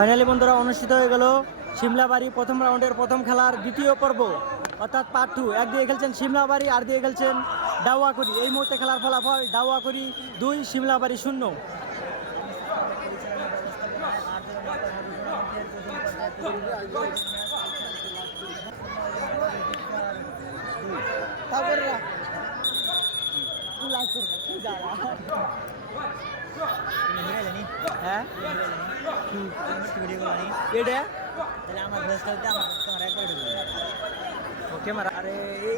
Finally বন্ধুরা অনুষ্ঠিত হয়ে গেল সিমলাবাড়ি প্রথম রাউন্ডের প্রথম খেলার দ্বিতীয় পর্ব। অর্থাৎ পার্ট টু এক দিয়ে খেলছেন সিমলাবাড়ি, আর দিয়ে খেলছেন ডাওয়াকুড়ি। এই মুহূর্তে খেলার ফলাফল ডাওয়াকুড়ি দুই, সিমলাবাড়ি শূন্য। হ্যাঁ? এটা তাহলে আমার ভয়েস আমার একবার ঢুকবে ক্যামেরা আরে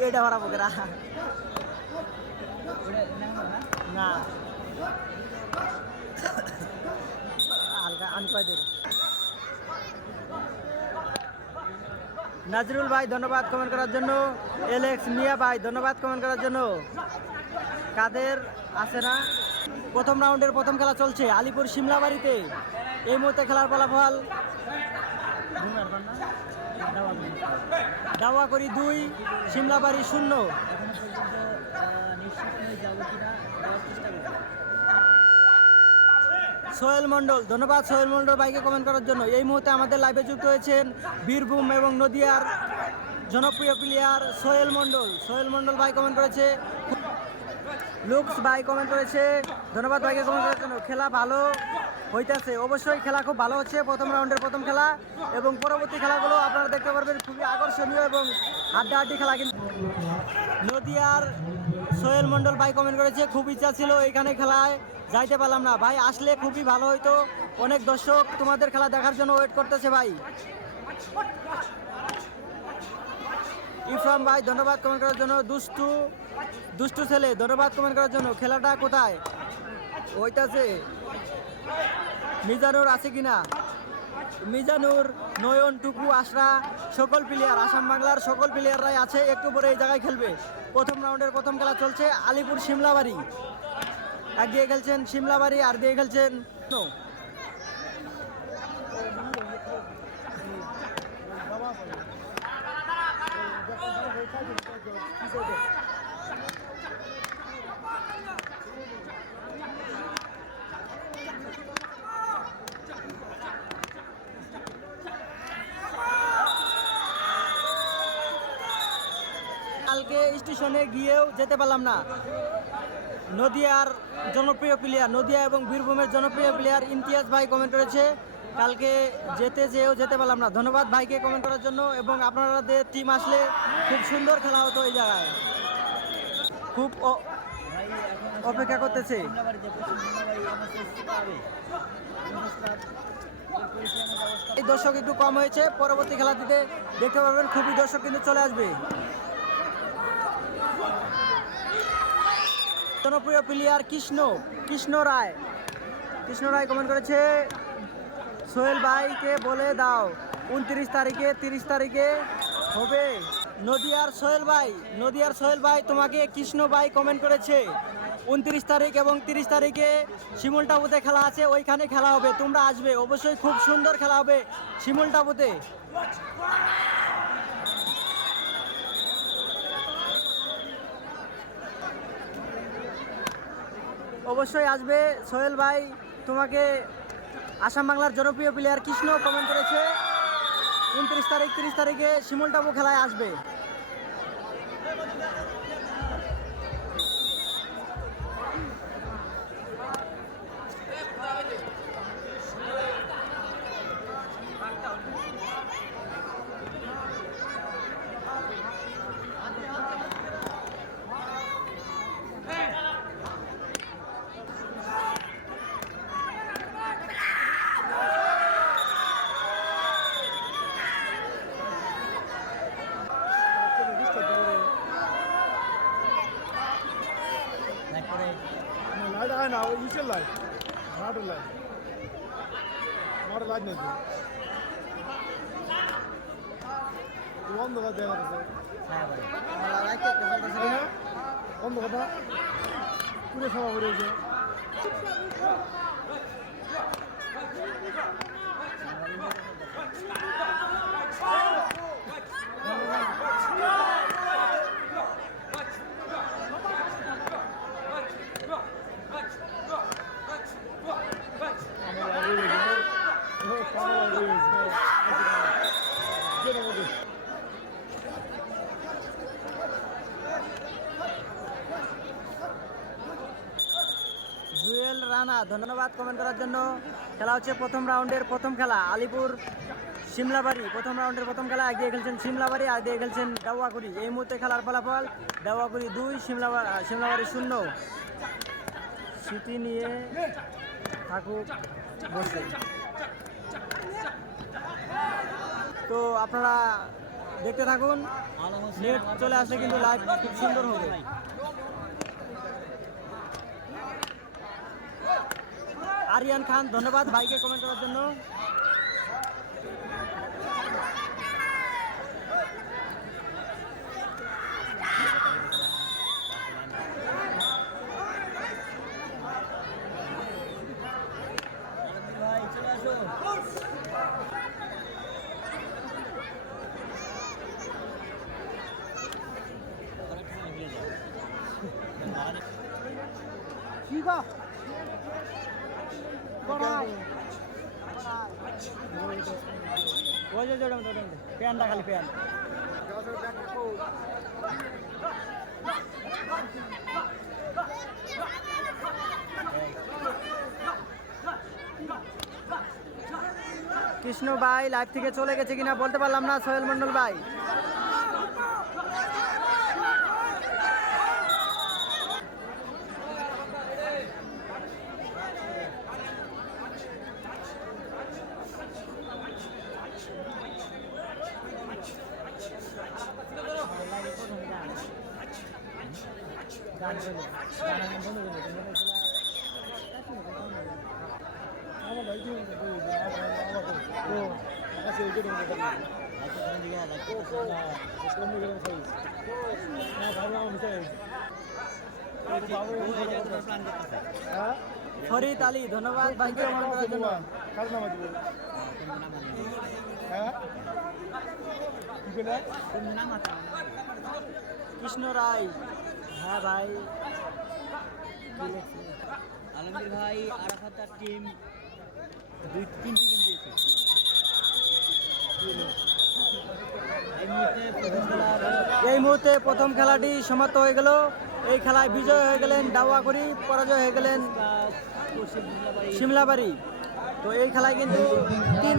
এটা কেরা না হালকা আনকয় দেবে নাজরুল ভাই ধন্যবাদ কমেন্ট করার জন্য। এলেক্স মিয়া ভাই ধন্যবাদ কমেন্ট করার জন্য। কাদের আছে না? প্রথম রাউন্ডের প্রথম খেলা চলছে আলিপুর সিমলাবাড়িতে এই মুহূর্তে খেলার ফলাফল দাওয়া করি দুই সিমলাবাড়ি শূন্য। সোহেল মণ্ডল, ধন্যবাদ সোহেল মণ্ডল ভাইকে কমেন্ট করার জন্য। এই মুহূর্তে আমাদের লাইভে যুক্ত হয়েছেন বীরভূম এবং নদিয়ার জনপ্রিয় প্লেয়ার সোহেল মণ্ডল। সোহেল মণ্ডল ভাই কমেন্ট করেছে। লুকস ভাই কমেন্ট করেছে। ধন্যবাদ ভাইকে কমেন্ট করার জন্য। খেলা ভালো হইতেছে। অবশ্যই খেলা খুব ভালো হচ্ছে। প্রথম রাউন্ডের প্রথম খেলা। এবং পরবর্তী খেলাগুলো আপনারা দেখতে পারবেন। খুবই আকর্ষণীয় এবং হাড্ডাহাড্ডি খেলা কিন্তু। নদিয়ার সোহেল মণ্ডল ভাই কমেন্ট করেছে, খুব ইচ্ছা ছিল এইখানে খেলায় যাইতে পারলাম না। ভাই, আসলে খুবই ভালো হইতো। অনেক দর্শক তোমাদের খেলা দেখার জন্য ওয়েট করতেছে ভাই। ইরফান ভাই, ধন্যবাদ কমেন্ট করার জন্য। দুষ্টু দুষ্টু ছেলে, ধন্যবাদ কমেন্ট করার জন্য। খেলাটা কোথায়? ওইটাছে। মিজানুর আছে কিনা? মিজানুর, নয়ন টুকু আশরা, সকল প্লেয়ার আসাম বাংলার সকল প্লেয়াররাই আছে, একটু পরে এই জায়গায় খেলবে। প্রথম রাউন্ডের প্রথম খেলা চলছে আলিপুর সিমলাবাড়ি এক দিয়ে খেলছেন সিমলাবাড়ি, আর দিয়ে খেলছেন নো কালকে স্টেশনে গিয়েও যেতে পারলাম না। নদিয়ার জনপ্রিয় প্লেয়ার নদিয়া এবং বীরভূমের জনপ্রিয় প্লেয়ার ইমতিয়াজ ভাই কমেন্ট করেছে, কালকে যেতে যেও যেতে পারলাম না। ধন্যবাদ ভাইকে কমেন্ট করার জন্য এবং আপনাদের টিম আসলে খুব সুন্দর খেলা হতো এই জায়গায়। খুব অপেক্ষা করতেছে। এই দর্শক একটু কম হয়েছে, পরবর্তী খেলা দিতে দেখতে পাবেন, খুবই দর্শক কিন্তু চলে আসবে। জনপ্রিয় প্লেয়ার কৃষ্ণ কৃষ্ণ রায়। কৃষ্ণ রায় কমেন্ট করেছে, সোহেল ভাইকে বলে দাও, উনত্রিশ তারিখে, তিরিশ তারিখে হবে। নদিয়ার সোহেল ভাই, নদিয়ার সোহেল ভাই তোমাকে কৃষ্ণ ভাই কমেন্ট করেছে। উনত্রিশ তারিখ এবং তিরিশ তারিখে শিমুল টাবুতে খেলা আছে, ওইখানে খেলা হবে, তোমরা আসবে, অবশ্যই খুব সুন্দর খেলা হবে শিমুল অবশ্যই আসবে। সোহেল ভাই, তোমাকে আসাম বাংলার জনপ্রিয় প্লেয়ার কৃষ্ণ কমেন্ট করেছে। উনত্রিশ তারিখ, তিরিশ তারিখে শিমুলটাবু খেলায় আসবে। লাইট হয় না নিচের লাইট মাঠের লাইট মাঠের লাইট নেই অন্ধকার দেখা যাচ্ছে হ্যাঁ ভাই। অন্ধকারটা পুরো সভা বেরিয়েছে আমার রানা ধন্যবাদ কমেন্ট করার জন্য। খেলা হচ্ছে প্রথম রাউন্ডের প্রথম খেলা, আলিপুর সিমলাবাড়ি। প্রথম রাউন্ডের প্রথম খেলা আগে খেলছেন সিমলাবাড়ি আগে খেলছেন ডাওয়াগুড়ি এই মুহূর্তে খেলার ফলাফল ডাওয়াগুড়ি দুই সিমলা সিমলাবাড়ি শূন্য। স্মৃতি নিয়ে থাকুক বসে। তো আপনারা দেখতে থাকুন, নেট চলে আসলে কিন্তু লাইভ খুব সুন্দর হবে। আরিয়ান খান ধন্যবাদ ভাইকে কমেন্ট করার জন্য আলমগীর প্যান্টটা খালি প্যান্ট কৃষ্ণ ভাই লাইভ থেকে চলে গেছে কিনা বলতে পারলাম না, সোহেল মন্ডল ভাই আমার ভাই দিয়ে দিতে হবে আমার আমার ও আচ্ছা এই করে দিতে হবে লাইটটা ধরে দিকে দাও, লাইটটা ধরে দাও। না কম গেলাম সাইজ না ভালো আমি সাইজ ও এই জায়গায় তোমার প্ল্যান করতেছে। হ্যাঁ ফরিদ আলী ধন্যবাদ ভাইকে কমেন্ট করার জন্য কার নাম আছে? হ্যাঁ কি নাম আছে? কৃষ্ণ রায় হ্যাঁ ভাই। আলমগীর ভাই আরাফাত তার টিম দুই তিনটি গেম দিয়েছে। এই মুহূর্তে প্রথম খেলাটি সমাপ্ত হয়ে গেল। এই খেলায় বিজয় হয়ে গেলেন ডাওয়াগুড়ি পরাজয় হয়ে গেলেন সিমলাবাড়ি। তো এই খেলায় কিন্তু তিন